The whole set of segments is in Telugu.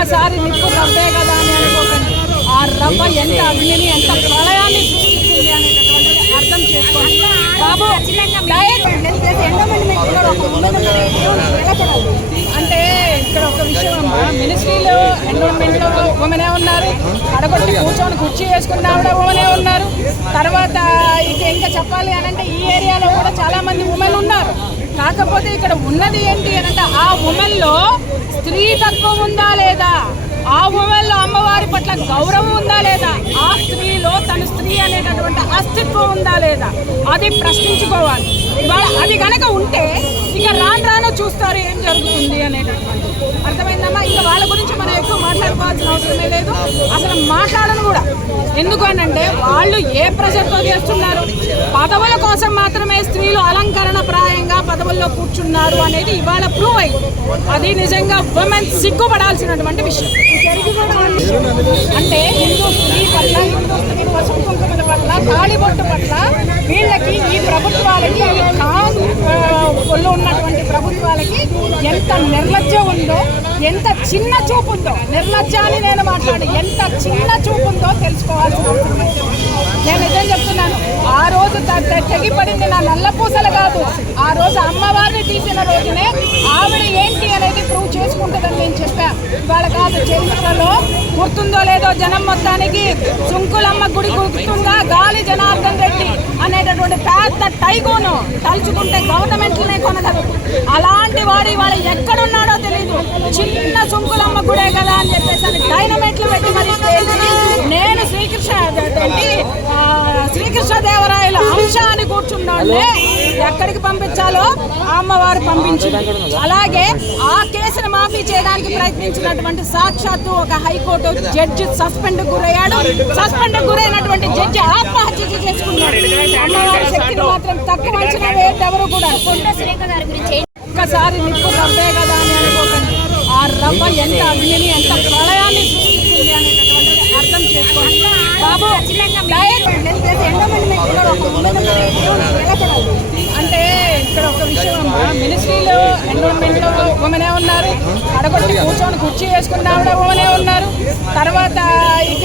ఒక్కసారి నిప్పు రవ్వే కదా అని అనుకోకండి. ఆ రవ్వ ఎంత అగ్నిని ఎంత ప్రళయాన్ని సృష్టిస్తుంది అనేటటువంటిది అర్థం చేసుకోండి. బాబు అంటే ఇక్కడ ఒక విషయం అమ్మా, మినిస్ట్రీలో ఎన్విరాన్మెంట్లో ఉమెనే ఉన్నారు, అడగొట్టి కూర్చొని కుర్చీ వేసుకున్న ఆవిడ ఉమెనే ఉన్నారు. తర్వాత ఇంకా చెప్పాలి అని అంటే ఈ ఏరియాలో కూడా చాలా మంది ఉమెన్ ఉన్నారు. కాకపోతే ఇక్కడ ఉన్నది ఏంటి అని అంటే ఆ ఉమెన్లో స్త్రీ తత్వం ఉందా లేదా, ఆ ఉమెన్లో అమ్మవారి పట్ల గౌరవం ఉందా లేదా, ఆ స్త్రీలో తన స్త్రీ అనేటటువంటి అస్తిత్వం ఉందా లేదా, అది ప్రశ్నించుకోవాలి. ఇవాళ అది కనుక ఉంటే ఇక రాను చూస్తారు ఏం జరుగుతుంది అనేటటువంటి అర్థమైందమ్మా. ఇంకా వాళ్ళ గురించి మనం ఎక్కువ మాట్లాడుకోవాల్సిన అవసరమే లేదు, అసలు మాట్లాడను కూడా. ఎందుకు అంటే వాళ్ళు ఏ ప్రెషర్తో చేస్తున్నారు, పదవుల కోసం మాత్రమే స్త్రీలు అలంకరణ ప్రాయంగా పదవుల్లో కూర్చున్నారు అనేది ఇవాళ ప్రూవ్ అయింది. అది నిజంగా ఉమెన్ సిగ్గుపడాల్సినటువంటి విషయం. అంటే హిందూ స్త్రీ పట్ల, హిందూ స్త్రీ కుంకుమల పట్ల, తాళిబొట్టు పట్ల వీళ్ళకి ఈ ప్రభుత్వాలకి ఒళ్ళు ఉన్నటువంటి ప్రభుత్వాలకి ఎంత నిర్లజ్జం ఉందో, ఎంత చిన్న చూపు ఉందో, నిర్లజ్జాన్ని నేను మాట్లాడి ఎంత చిన్న చూపు ఉందో తెలుసుకోవాల్సిన అవసరం అయితే ఉంది. నేను నిజం చెప్తున్నాను, ఆ రోజు తెగిపడింది నా నల్లపూసలు కాదు, ఆ రోజు అమ్మవారిని తీసిన రోజునే ఆవిడ ఏంటి అనేది ప్రూవ్ చేసుకుంటుందని నేను చెప్పాను. ఇవాళ కాదు, చరిత్రలో గుర్తుందో లేదో జనం మొత్తానికి సుంకులమ్మ గుడి గుర్తుందా, గాలి జనార్దన్ రెడ్డి అనేటటువంటి పెద్ద టైగోను తలుచుకుంటే గవర్నమెంట్లనే కొనగలరు. అలాంటి వాడు ఇవాళ ఎక్కడున్నాడో తెలియదు, చిన్న సుంకులమ్మ గుడే కదా అని చెప్పేసి అని డైనమైట్లు పెట్టి మరి నేను శ్రీకృష్ణదేవరాయల అంశాన్ని కూర్చున్నాడు, ఎక్కడికి పంపించాలో ఆ అమ్మవారు పంపించింది. అలాగే ఆ కేసును మాఫీ చేయడానికి ప్రయత్నించినటువంటి సాక్షాత్తు ఒక హైకోర్టు జడ్జి సస్పెండ్ గురయ్యాడు. సస్పెండ్ గురైనటువంటి జడ్జి ఆత్మహత్య చేసుకున్నాడు. అమ్మవారి శక్తిని మాత్రం తక్కువ అంచనా వేయద్దు ఎవరు కూడా. ఒక్కసారి నిప్పు రవ్వే కదా అని అనుకోకండి. ఆ రవ్వ ఎంత అగ్నిని ఎంత ప్రళయాన్ని సృష్టిస్తుంది అనేటటువంటిది అర్థం చేసుకోండి. బాబు అంటే ఇక్కడ ఒక విషయం అమ్మా, మినిస్ట్రీలో ఎన్విరాన్మెంట్లో ఉమెనే ఉన్నారు, అడగొట్టి కూర్చొని కుర్చీ వేసుకున్న ఆవిడ ఉమెనే ఉన్నారు. తర్వాత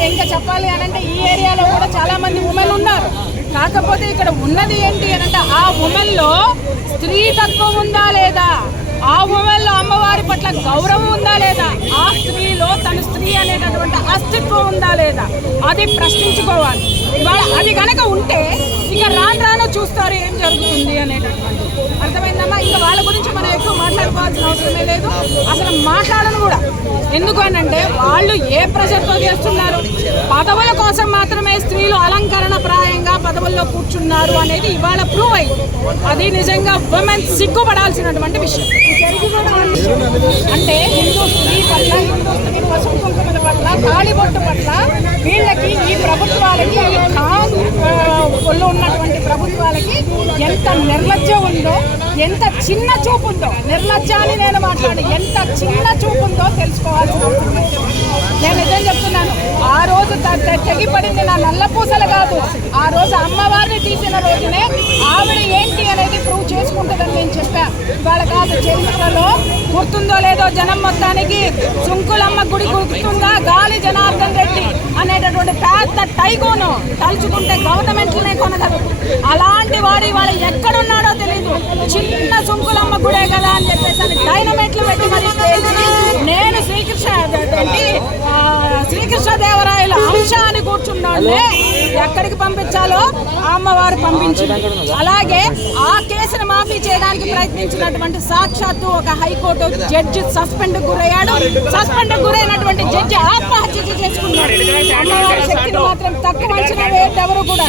ఇంకా చెప్పాలి అని అంటే ఈ ఏరియాలో కూడా చాలా మంది ఉమెన్ ఉన్నారు. కాకపోతే ఇక్కడ ఉన్నది ఏంటి అని అంటే ఆ ఉమెన్లో స్త్రీ తత్వం ఉందా లేదా, ఆ ఉమెన్లో అమ్మవారి పట్ల గౌరవం ఉందా లేదా, ఆ స్త్రీలో తన స్త్రీ అనేటటువంటి అస్తిత్వం ఉందా లేదా, అది ప్రశ్నించుకోవాలి. ఇవాళ అది కనుక ఉంటే ఇక రాను చూస్తారు ఏం జరుగుతుంది అనేటటువంటి అర్థమైందమ్మా. ఇంకా వాళ్ళ గురించి మనం ఎక్కువ మాట్లాడుకోవాల్సిన అవసరమే లేదు, అసలు మాట్లాడను కూడా. ఎందుకు అంటే వాళ్ళు ఏ ప్రెషర్తో చేస్తున్నారు, పదవుల కోసం మాత్రమే స్త్రీలు అలంకరణ ప్రాయంగా పదవుల్లో కూర్చున్నారు అనేది ఇవాళ ప్రూవ్ అయింది. అది నిజంగా ఉమెన్ సిగ్గుపడాల్సినటువంటి విషయం. అంటే హిందూ స్త్రీ పట్ల, హిందూ స్త్రీ కుంకుమల పట్ల, తాళిబొట్టు పట్ల వీళ్ళకి ఈ ప్రభుత్వాలకి ఒళ్ళు ఉన్నటువంటి ప్రభుత్వాలకి ఎంత నిర్లజ్జం ఉందో, ఎంత చిన్న చూపు ఉందో, నిర్లజ్జాన్ని నేను మాట్లాడి ఎంత చిన్న చూపు ఉందో తెలుసుకోవాల్సిన అవసరం అయితే ఉంది. నేను నిజం చెప్తున్నాను, ఆ రోజు తెగిపడింది నా నల్లపూసలు కాదు, ఆ రోజు అమ్మవారిని తీసిన రోజునే ఆవిడ ఏంటి అనేది ప్రూవ్ చేసుకుంటుందని నేను చెప్పాను. ఇవాళ కాదు, చరిత్రలో గుర్తుందో లేదో జనం మొత్తానికి సుంకులమ్మ గుడి గుర్తుందా, గాలి జనార్దన్ రెడ్డి అనేటటువంటి పెద్ద టైగోను తలుచుకుంటే గవర్నమెంట్లనే కొనగలరు. అలాంటి వాడు ఇవాళ ఎక్కడున్నాడో తెలియదు, చిన్న సుంకులమ్మ గుడే కదా అని చెప్పేసి అని డైనమైట్లు పెట్టి మరి నేను శ్రీకృష్ణదేవరాయల అంశాన్ని కూర్చున్నాడు, ఎక్కడికి పంపించాలో ఆ అమ్మవారు పంపించింది. అలాగే ఆ కేసును మాఫీ చేయడానికి ప్రయత్నించినటువంటి సాక్షాత్తు ఒక హైకోర్టు జడ్జి సస్పెండ్ గురయ్యాడు. సస్పెండ్ గురైనటువంటి జడ్జి ఆత్మహత్య చేసుకున్నాడు. అమ్మవారి శక్తిని మాత్రం తక్కువ అంచనా వేయద్దు ఎవరు కూడా.